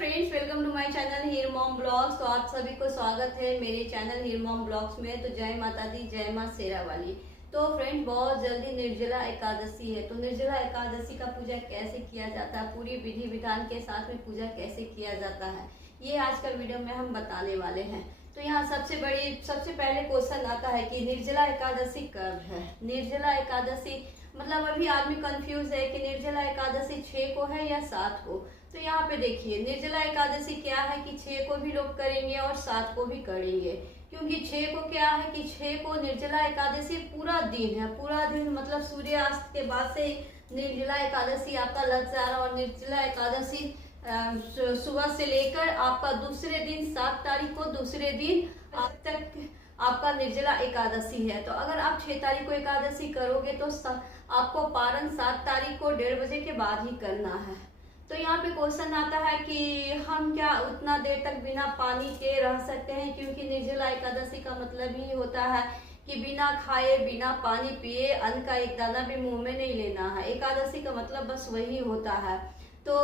Friends, welcome to my channel Heer mom blogs. तो आप सभी को स्वागत है मेरे चैनल हीर मॉम ब्लॉग्स में। तो जय माता दी, जय माँ शेरा वाली। तो फ्रेंड, बहुत जल्दी निर्जला एकादशी है। तो निर्जला एकादशी का पूजा कैसे किया जाता है, पूरी विधि विधान के साथ में पूजा कैसे किया जाता है, ये आजकल वीडियो में हम बताने वाले हैं। तो यहाँ सबसे पहले क्वेश्चन आता है कि निर्जला एकादशी कब है। निर्जला एकादशी मतलब अभी आदमी कंफ्यूज है कि निर्जला एकादशी 6 को है या 7 को। तो यहाँ पे देखिए, निर्जला एकादशी क्या है कि 6 को भी लोग करेंगे और 7 को भी करेंगे। क्योंकि 6 को क्या है कि 6 को निर्जला एकादशी पूरा दिन है। पूरा दिन मतलब सूर्यास्त के बाद से निर्जला एकादशी आपका लग जा रहा है। और निर्जला एकादशी सुबह से लेकर आपका दूसरे दिन 7 तारीख को दूसरे दिन अब तक आपका निर्जला एकादशी है। तो अगर आप 6 तारीख को एकादशी करोगे तो आपको पारण 7 तारीख को 1:30 बजे के बाद ही करना है। तो यहाँ पे क्वेश्चन आता है कि हम क्या उतना देर तक बिना पानी के रह सकते हैं, क्योंकि निर्जला एकादशी का मतलब ही होता है कि बिना खाए बिना पानी पिए अन्न का एक दाना भी मुंह में नहीं लेना है। एकादशी का मतलब बस वही होता है। तो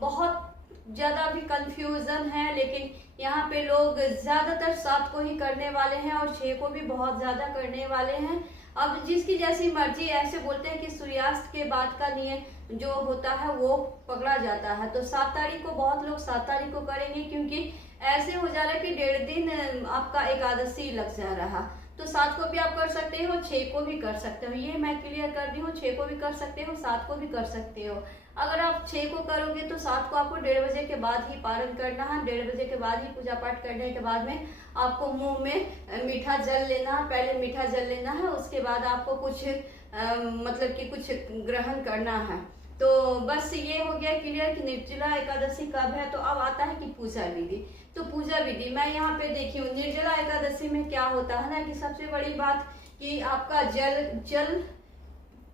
बहुत ज़्यादा भी कंफ्यूजन है, लेकिन यहाँ पे लोग ज़्यादातर 7 को ही करने वाले हैं और 6 को भी बहुत ज़्यादा करने वाले हैं। अब जिसकी जैसी मर्जी, ऐसे बोलते हैं कि सूर्यास्त के बाद का नियम जो होता है वो पकड़ा जाता है। तो 7 तारीख को बहुत लोग 7 तारीख को करेंगे, क्योंकि ऐसे हो जा रहा है कि 1.5 दिन आपका एकादशी लग जा रहा। तो 7 को भी आप कर सकते हो, 6 को भी कर सकते हो। ये मैं क्लियर कर दी हूँ, 6 को भी कर सकते हो, 7 को भी कर सकते हो। अगर आप 6 को करोगे तो 7 को आपको 1:30 बजे के बाद ही पारण करना है। 1:30 बजे के बाद ही पूजा पाठ करने के बाद में आपको मुंह में मीठा जल लेना है। पहले मीठा जल लेना है, उसके बाद आपको कुछ मतलब कि कुछ ग्रहण करना है। तो बस ये हो गया क्लियर कि निर्जला एकादशी कब है। तो अब आता है कि पूजा विधि। तो पूजा विधि मैं यहाँ पे देखी हूँ। निर्जला एकादशी में क्या होता है ना कि सबसे बड़ी बात कि आपका जल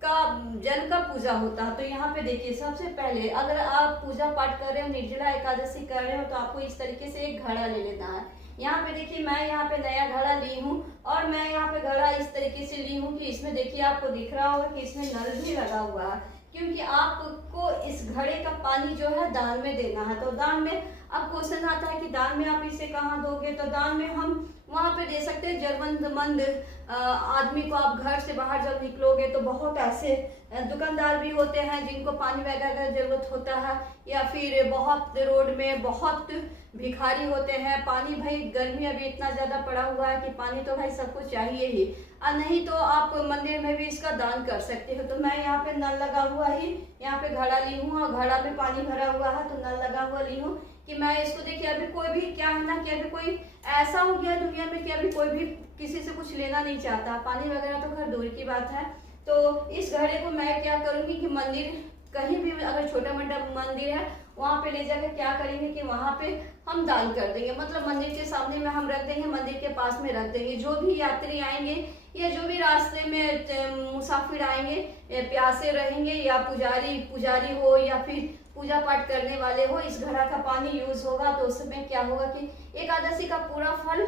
का पूजा होता है। तो यहाँ पे देखिए, सबसे पहले अगर आप पूजा पाठ कर रहे हो, निर्जला एकादशी कर रहे हो, तो आपको इस तरीके से एक घड़ा ले लेना है। यहाँ पे देखिए, मैं यहाँ पे नया घड़ा ली हूँ और मैं यहाँ पे घड़ा इस तरीके से ली हूँ कि इसमें देखिए आपको दिख रहा होगा कि इसमें नल भी लगा हुआ है, क्योंकि आपको इस घड़े का पानी जो है दान में देना है। तो दान में अब क्वेश्चन आता है कि दान में आप इसे कहाँ दोगे। तो दान में हम वहां पे दे सकते हैं जरूरतमंद आदमी को। आप घर से बाहर जब निकलोगे तो बहुत ऐसे दुकानदार भी होते हैं जिनको पानी वगैरह का जरूरत होता है, या फिर बहुत रोड में बहुत भिखारी होते हैं। पानी भाई गर्मी अभी इतना ज्यादा पड़ा हुआ है कि पानी तो भाई सबको चाहिए ही। नहीं तो आप मंदिर में भी इसका दान कर सकते हो। तो मैं यहाँ पे नल लगा हुआ ही यहाँ पे घड़ा ली हूँ और घड़ा में पानी भरा हुआ है, तो नल लगा हुआ ली हूँ कि मैं इसको देखिए। अभी कोई भी क्या है ना कि अभी कोई ऐसा हो गया दुनिया में कि अभी कोई भी किसी से कुछ लेना नहीं चाहता। पानी वगैरह तो खैर दूर की बात है। तो इस घड़े को मैं क्या करूंगी कि मंदिर, कहीं भी अगर छोटा मोटा मंदिर है वहां पे ले जाकर क्या करेंगे कि वहां पे हम दान कर देंगे। मतलब मंदिर के सामने में हम रख देंगे, मंदिर के पास में रख देंगे। जो भी यात्री आएंगे या जो भी रास्ते में मुसाफिर आएंगे, प्यासे रहेंगे या पुजारी हो या फिर पूजा पाठ करने वाले हो, इस घड़ा का पानी यूज होगा। तो उसमें क्या होगा कि एकादशी का पूरा फल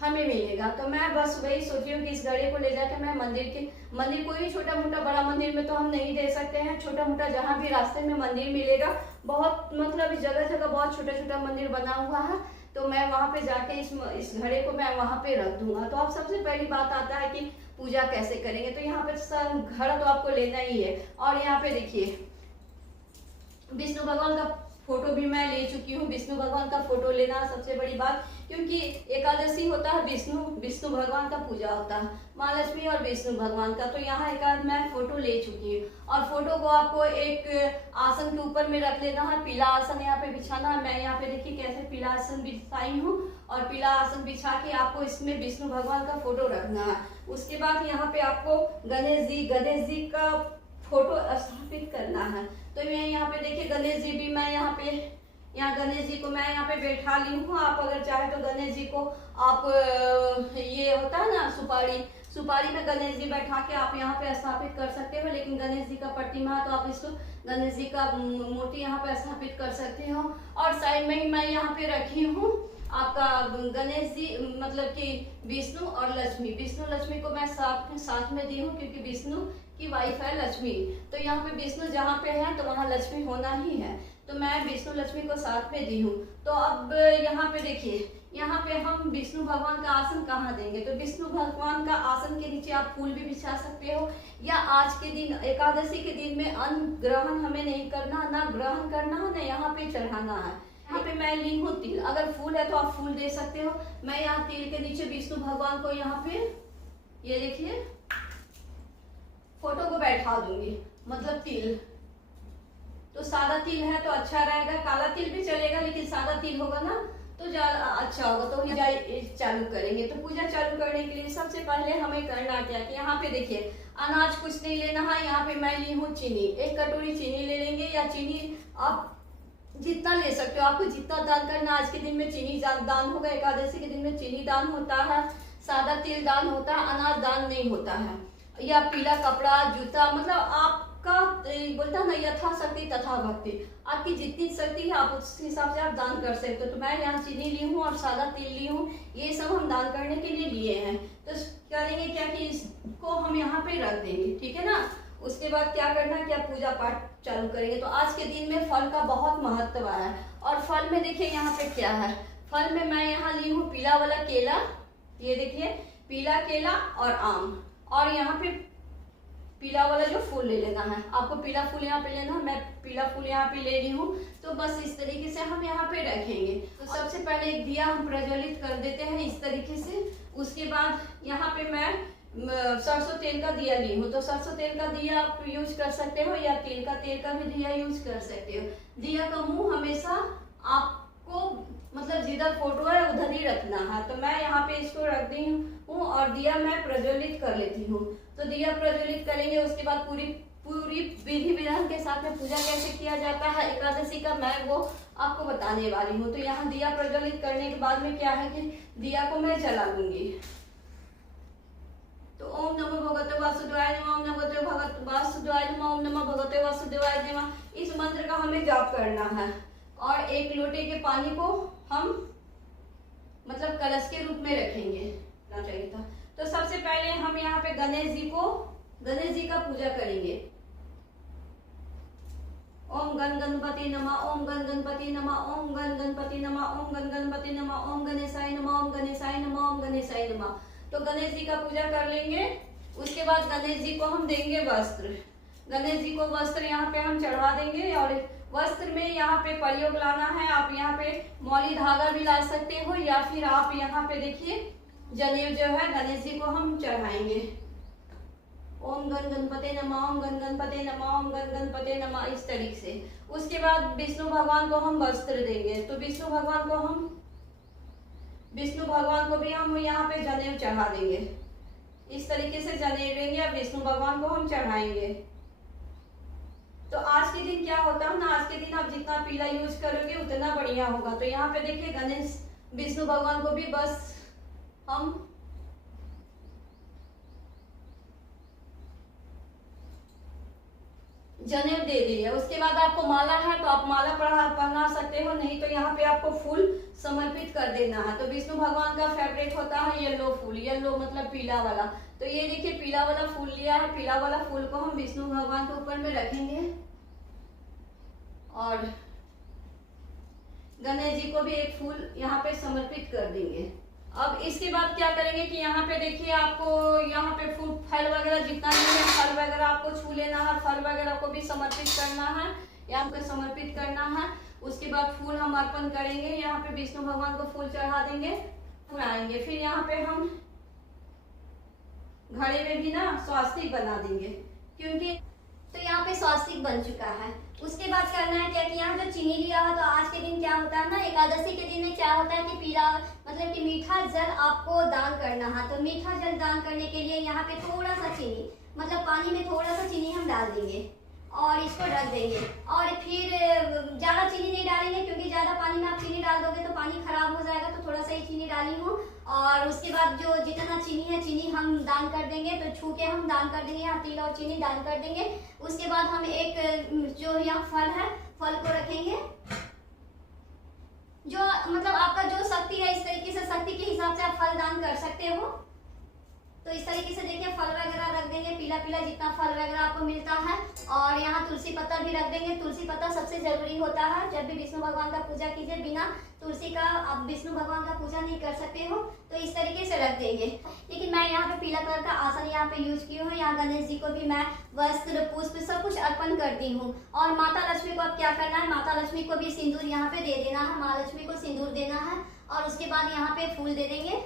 हमें मिलेगा। तो मैं बस वही सोची हूँ कि इस घड़े को ले जाकर मैं मंदिर कोई भी छोटा मोटा, बड़ा मंदिर में तो हम नहीं दे सकते हैं, छोटा मोटा जहाँ भी रास्ते में मंदिर मिलेगा, बहुत मतलब जगह जगह बहुत छोटा छोटा मंदिर बना हुआ है, तो मैं वहां पे जाके इस घड़े को मैं वहां पे रख दूंगा। तो अब सबसे पहली बात आता है कि पूजा कैसे करेंगे। तो यहाँ पे घड़ा तो आपको लेना ही है। और यहाँ पे देखिए, विष्णु भगवान का फोटो भी मैं ले चुकी हूँ। विष्णु भगवान का फोटो लेना सबसे बड़ी बात, क्योंकि एकादशी होता है विष्णु भगवान का पूजा होता है, माँ लक्ष्मी और विष्णु भगवान का। तो यहाँ एक मैं फोटो ले चुकी हूँ और फोटो को आपको एक आसन के ऊपर में रख लेना है। पीला आसन यहाँ पे बिछाना है। मैं यहाँ पे देखिए कैसे पीला आसन बिछाई हूँ और पीला आसन बिछा के आपको इसमें विष्णु भगवान का फोटो रखना है। उसके बाद यहाँ पे आपको गणेश जी का फोटो स्थापित करना है। तो मैं यहाँ पे देखिए गणेश जी भी मैं यहाँ गणेश जी को मैं यहाँ पे बैठा ली हूँ। आप अगर चाहे तो गणेश जी को आप ये होता है ना सुपारी में गणेश जी बैठा के आप यहाँ पे स्थापित कर सकते हो। लेकिन गणेश जी का प्रतिमा तो आप इसको गणेश जी का मूर्ति यहाँ पे स्थापित कर सकते हो। और साइड में ही मैं यहाँ पे रखी हूँ आपका गणेश जी, मतलब कि विष्णु और विष्णु लक्ष्मी को मैं साथ में दी हूँ, क्योंकि विष्णु की वाइफ है लक्ष्मी। तो यहाँ पे विष्णु जहाँ पे है तो वहाँ लक्ष्मी होना ही है। तो मैं विष्णु लक्ष्मी को साथ में दी हूँ। तो अब यहाँ पे देखिए, यहाँ पे हम विष्णु भगवान का आसन कहाँ देंगे, तो विष्णु भगवान का आसन के नीचे आप फूल भी बिछा सकते हो, या आज के दिन एकादशी के दिन में अन्न ग्रहण हमें नहीं करना, ना ग्रहण करना है, ना यहाँ पे चढ़ाना है। यहाँ पे मैं ली हूँ तिल, अगर फूल है तो आप फूल दे सकते हो। मैं यहाँ तिल के नीचे विष्णु भगवान को यहाँ पे ये देखिए फोटो को बैठा दूंगी, मतलब तिल। तो सादा तिल है तो अच्छा रहेगा, काला तिल भी चलेगा लेकिन सादा तिल होगा ना तो ज्यादा अच्छा होगा। तो पूजा चालू करेंगे। तो पूजा चालू करने के लिए सबसे पहले हमें करना क्या कि यहाँ पे देखिए अनाज कुछ नहीं लेना है। यहाँ पे मैं ली हूँ चीनी, 1 कटोरी चीनी ले लेंगे, या चीनी आप जितना ले सकते हो, आपको जितना दान करना। आज के दिन में चीनी दान होगा, एकादशी के दिन में चीनी दान होता है, सादा तिल दान होता है, अनाज दान नहीं होता है, या पीला कपड़ा, जूता, मतलब आपका बोलता ना यथाशक्ति तथा भक्ति, आपकी जितनी शक्ति है आप उस हिसाब से आप दान कर सकते हो। तो मैं यहाँ चीनी ली हूँ और सादा तिल ली हूँ, ये सब हम दान करने के लिए लिए हैं। तो करेंगे क्या कि इसको हम यहाँ पे रख देंगे, ठीक है ना। उसके बाद क्या करना है कि आप पूजा पाठ चालू करेंगे। तो आज के दिन में फल का बहुत महत्व है, और फल में देखिए यहाँ पे क्या है। फल में मैं यहाँ ली हूँ पीला वाला केला, ये देखिए पीला केला और आम, और यहाँ पे पीला वाला जो फूल ले लेना है। आपको पीला फूल यहाँ पे लेना है, मैं पीला फूल यहाँ पे ले ली हूँ। तो बस इस तरीके से हम यहाँ पे रखेंगे। तो सबसे पहले एक दिया हम प्रज्वलित कर देते हैं इस तरीके से। उसके बाद यहाँ पे मैं सरसों तेल का दिया ली हूँ। तो सरसों तेल का दिया आप यूज कर सकते हो, या तेल का भी दिया यूज कर सकते हो। दिया का मुंह हमेशा आपको मतलब जिधर फोटो है उधर ही रखना है। तो मैं यहाँ पे इसको रख दी हूँ और दिया मैं प्रज्वलित कर लेती हूँ। तो दिया प्रज्वलित करेंगे, उसके बाद पूरी विधि विधान के साथ में पूजा कैसे किया जाता है एकादशी का मैं वो आपको बताने वाली हूँ। तो यहाँ दिया प्रज्वलित करने के बाद में क्या है कि दिया को मैं जला लूंगी। तो ओम नमो भगवते वासुदेवाय नमः, ओम नमो भगवते वासुदेवाय नमः, ओम नमो भगवते वासुदेवाय नमः, इस मंत्र का हमें जाप करना है। और 1 लोटे के पानी को हम मतलब कलश के रूप में रखेंगे, चाहिए था। तो सबसे पहले हम यहाँ पे गणेश जी का पूजा करेंगे। ओम गण गणपति नमः, ओम गण गणपति नमः, ओम गण गणपति नमः, ओम गण गणपति नमः, ओम गणेशाय नमः, ओम गणेशाय नमः, ओम गणेशाय नमः। तो गणेश जी का पूजा कर लेंगे। उसके बाद गणेश जी को हम देंगे वस्त्र। गणेश जी को वस्त्र यहाँ पे हम चढ़ा देंगे, और वस्त्र में यहाँ पे प्रयोग लाना है। आप यहाँ पे मौली धागा भी ला सकते हो, या फिर आप यहाँ पे देखिए जनेऊ जो है गणेश जी को हम चढ़ाएंगे। ओम गण गणपते नमः, ओम गण गणपते नमः, ओम गण गणपते नमः, इस तरीके से। उसके बाद विष्णु भगवान को हम वस्त्र देंगे। तो विष्णु भगवान को भी हम यहाँ पे जनेऊ चढ़ा देंगे। इस तरीके से जनेऊ लेंगे और विष्णु भगवान को हम चढ़ाएंगे। तो आज के दिन क्या होता है ना, आज के दिन आप जितना पीला यूज करोगे उतना बढ़िया होगा। तो यहाँ पे देखिए गणेश विष्णु भगवान को भी बस हम जनेऊ दे दिए। उसके बाद आपको माला है तो आप माला पहना सकते हो, नहीं तो यहाँ पे आपको फूल समर्पित कर देना है। तो विष्णु भगवान का फेवरेट होता है येलो फूल, येलो मतलब पीला वाला। तो ये देखिए पीला वाला फूल लिया है, पीला वाला फूल को हम विष्णु भगवान के ऊपर में रखेंगे, और गणेश जी को भी एक फूल यहाँ पे समर्पित कर देंगे। अब इसके बाद क्या करेंगे कि यहाँ पे देखिए आपको यहाँ पे फल वगैरह जितना भी है, फल वगैरह आपको छू लेना है, फल वगैरह को भी समर्पित करना है, यहाँ पे समर्पित करना है। उसके बाद फूल हम अर्पण करेंगे, यहाँ पे विष्णु भगवान को फूल चढ़ा देंगे, फुलाएंगे। फिर यहाँ पे हम घड़े में भी ना स्वास्तिक बना देंगे, क्योंकि तो यहाँ पे स्वास्तिक बन चुका है। उसके बाद करना है क्या कि यहाँ जो चीनी लिया है, तो आज के दिन क्या होता है ना, एकादशी के दिन में क्या होता है कि पीला मतलब कि मीठा जल आपको दान करना है। तो मीठा जल दान करने के लिए यहाँ पे थोड़ा सा चीनी मतलब पानी में थोड़ा सा चीनी हम डाल देंगे और इसको रख देंगे। और फिर ज़्यादा चीनी नहीं डालेंगे, क्योंकि ज़्यादा पानी में आप चीनी डाल दोगे तो पानी खराब हो जाएगा। तो थोड़ा सा ही चीनी डाली हूँ। और उसके बाद जो जितना चीनी है, चीनी हम दान कर देंगे। तो छू के हम दान कर देंगे, यहाँ तिल और चीनी दान कर देंगे। उसके बाद हम एक जो यहाँ फल है, फल को रखेंगे। जो मतलब आपका जो शक्ति है, इस तरीके से शक्ति के हिसाब से आप फल दान कर सकते हो। तो इस तरीके से देखिए फल वगैरह रख देंगे, पीला पीला जितना फल वगैरह आपको मिलता है। और यहाँ तुलसी पत्ता भी रख देंगे। तुलसी पत्ता सबसे जरूरी होता है, जब भी विष्णु भगवान का पूजा कीजिए, बिना तुलसी का आप विष्णु भगवान का पूजा नहीं कर सकते हो। तो इस तरीके से रख देंगे। लेकिन मैं यहाँ पे पीला कलर का आसन यहाँ पे यूज की हूँ। यहाँ गणेश जी को भी मैं वस्त्र पुष्प सब कुछ अर्पण करती हूँ। और माता लक्ष्मी को अब क्या करना है, माता लक्ष्मी को भी सिंदूर यहाँ पे दे देना है। माँ लक्ष्मी को सिंदूर देना है और उसके बाद यहाँ पे फूल दे देंगे।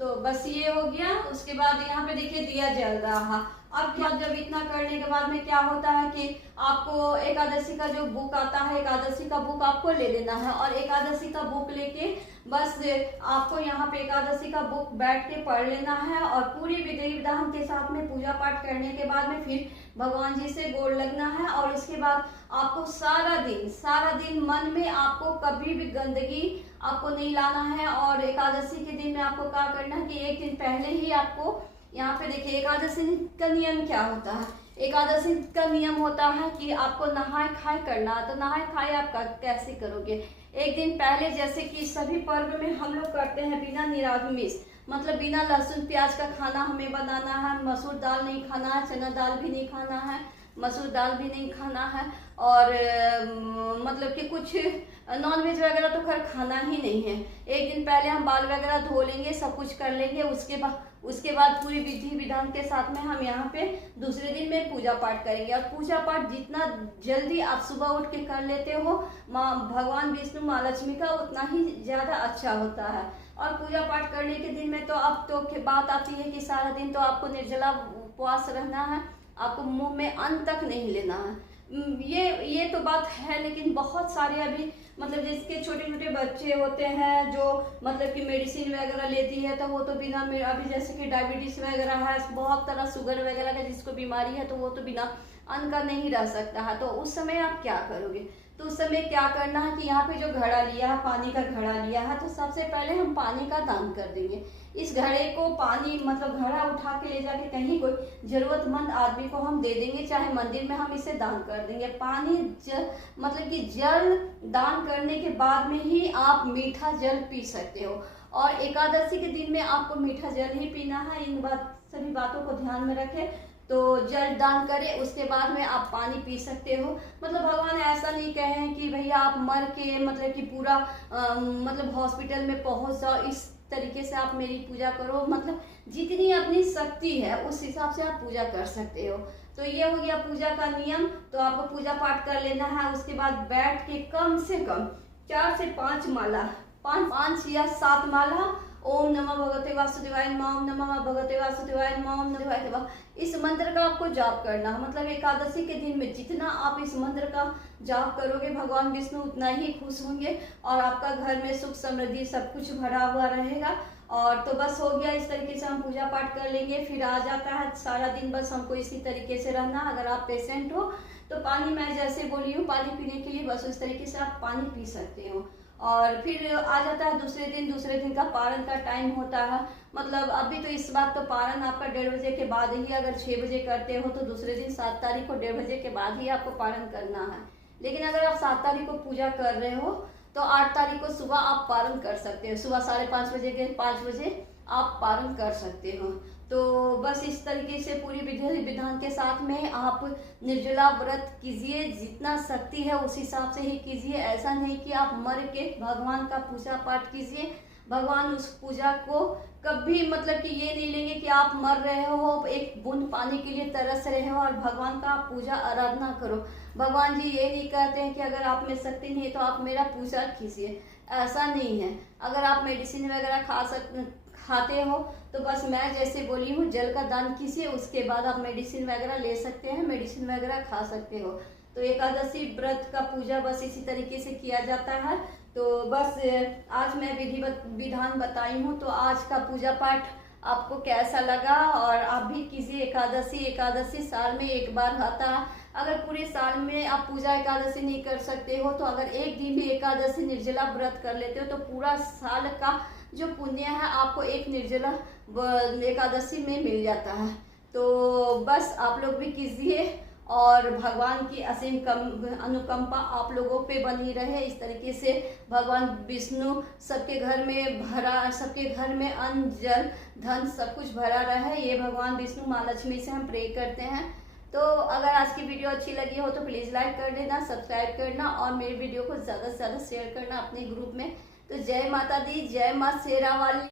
तो बस ये हो गया। उसके बाद यहाँ पे देखिए दिया जल रहा। अब जब इतना करने के बाद में क्या होता है कि आपको एकादशी का जो बुक आता है, एकादशी का बुक आपको ले लेना है। और एकादशी का बुक लेके बस आपको यहाँ पे एकादशी का बुक बैठ के पढ़ लेना है। और पूरी विधि विधान के साथ में पूजा पाठ करने के बाद में फिर भगवान जी से गोड़ लगना है। और उसके बाद आपको सारा दिन मन में आपको कभी भी गंदगी आपको नहीं लाना है। और एकादशी के दिन में आपको क्या करना है कि एक दिन पहले ही आपको यहाँ पे देखिए एकादशी का नियम क्या होता है। एकादशी का नियम होता है कि आपको नहाए खाए करना है। तो नहाए खाए आप कैसे करोगे, एक दिन पहले, जैसे कि सभी पर्व में हम लोग करते हैं, बिना निरामिष मतलब बिना लहसुन प्याज का खाना हमें बनाना है। मसूर दाल नहीं खाना है, चना दाल भी नहीं खाना है, मसूर दाल भी नहीं खाना है। और मतलब कि कुछ नॉनवेज वगैरह तो खैर खाना ही नहीं है। एक दिन पहले हम बाल वगैरह धो लेंगे, सब कुछ कर लेंगे। उसके बाद पूरी विधि विधान के साथ में हम यहाँ पे दूसरे दिन में पूजा पाठ करेंगे। और पूजा पाठ जितना जल्दी आप सुबह उठ के कर लेते हो माँ भगवान विष्णु माँ लक्ष्मी का, उतना ही ज्यादा अच्छा होता है। और पूजा पाठ करने के दिन में तो अब तो बात आती है कि सारा दिन तो आपको निर्जला उपवास रहना है, आपको मुंह में अन्न तक नहीं लेना है। ये तो बात है। लेकिन बहुत सारे अभी मतलब जिसके छोटे छोटे बच्चे होते हैं जो मतलब कि मेडिसिन वगैरह लेती है, तो वो तो बिना, अभी जैसे कि डायबिटीज वगैरह है, बहुत तरह शुगर वगैरह का जिसको बीमारी है, तो वो तो बिना अन्न का नहीं रह सकता है। तो उस समय आप क्या करोगे, तो उस समय क्या करना है कि यहाँ पे जो घड़ा लिया है, पानी का घड़ा लिया है, तो सबसे पहले हम पानी का दान कर देंगे। इस घड़े को पानी मतलब घड़ा उठा के ले जाके कहीं कोई जरूरतमंद आदमी को हम दे देंगे, चाहे मंदिर में हम इसे दान कर देंगे। पानी मतलब कि जल दान करने के बाद में ही आप मीठा जल पी सकते हो। और एकादशी के दिन में आपको मीठा जल ही पीना है। इन सभी बातों को ध्यान में रखें। तो जल दान करें, उसके बाद में आप पानी पी सकते हो। मतलब भगवान ऐसा नहीं कहे हैं कि भैया आप मर के मतलब कि पूरा मतलब हॉस्पिटल में पहुंच जाओ, इस तरीके से आप मेरी पूजा करो। मतलब जितनी अपनी शक्ति है उस हिसाब से आप पूजा कर सकते हो। तो ये हो गया पूजा का नियम। तो आपको पूजा पाठ कर लेना है। उसके बाद बैठ के कम से कम 4 से 5 माला, 5 या 7 माला ओम नमः भगवते वासुदेवाय नमः, ओम नमः भगवते वासुदेवाय नमः, ओम नमः भगवते वासुदेवाय, इस मंत्र का आपको जाप करना है। मतलब एकादशी के दिन में जितना आप इस मंत्र का जाप करोगे भगवान विष्णु उतना ही खुश होंगे और आपका घर में सुख समृद्धि सब कुछ भरा हुआ रहेगा। और तो बस हो गया। इस तरीके से हम पूजा पाठ कर लेंगे। फिर आ जाता है सारा दिन बस हमको इसी तरीके से रहना। अगर आप पेशेंट हो तो पानी, मैं जैसे बोली हूँ पानी पीने के लिए, बस उस तरीके से आप पानी पी सकते हो। और फिर आ जाता है दूसरे दिन का पारण का टाइम होता है। मतलब अभी तो इस बात तो पारण आपका 1:30 बजे के बाद ही, अगर 6 बजे करते हो तो दूसरे दिन 7 तारीख को 1:30 बजे के बाद ही आपको पारण करना है। लेकिन अगर आप 7 तारीख को पूजा कर रहे हो तो 8 तारीख को सुबह आप पारण कर सकते हो। सुबह 5:30 बजे के 5 बजे आप पारण कर सकते हो। तो बस इस तरीके से पूरी विधि विधान के साथ में आप निर्जला व्रत कीजिए। जितना शक्ति है उस हिसाब से ही कीजिए। ऐसा नहीं कि आप मर के भगवान का पूजा पाठ कीजिए। भगवान उस पूजा को कभी मतलब कि ये नहीं लेंगे कि आप मर रहे हो, एक बूंद पानी के लिए तरस रहे हो और भगवान का पूजा आराधना करो। भगवान जी ये नहीं कहते हैं कि अगर आप में शक्ति नहीं है तो आप मेरा पूजा कीजिए, ऐसा नहीं है। अगर आप मेडिसिन वगैरह खाते हो तो बस मैं जैसे बोली हूँ जल का दान कीजिए, उसके बाद आप मेडिसिन वगैरह ले सकते हैं, मेडिसिन वगैरह खा सकते हो। तो एकादशी व्रत का पूजा बस इसी तरीके से किया जाता है। तो बस आज मैं विधि विधान बताई हूँ। तो आज का पूजा पाठ आपको कैसा लगा और आप भी कीजिए। एकादशी साल में एक बार आता है। अगर पूरे साल में आप पूजा एकादशी नहीं कर सकते हो तो अगर एक दिन भी एकादशी निर्जला व्रत कर लेते हो तो पूरा साल का जो पुण्य है आपको एक निर्जला एकादशी में मिल जाता है। तो बस आप लोग भी कीजिए और भगवान की असीम अनुकंपा आप लोगों पे बनी रहे। इस तरीके से भगवान विष्णु सबके घर में अन्न जल धन सब कुछ भरा रहे, ये भगवान विष्णु माँ लक्ष्मी से हम प्रे करते हैं। तो अगर आज की वीडियो अच्छी लगी हो तो प्लीज़ लाइक कर देना, सब्सक्राइब करना और मेरी वीडियो को ज़्यादा से ज़्यादा शेयर करना अपने ग्रुप में। तो जय माता दी, जय माँ शेरा वाली।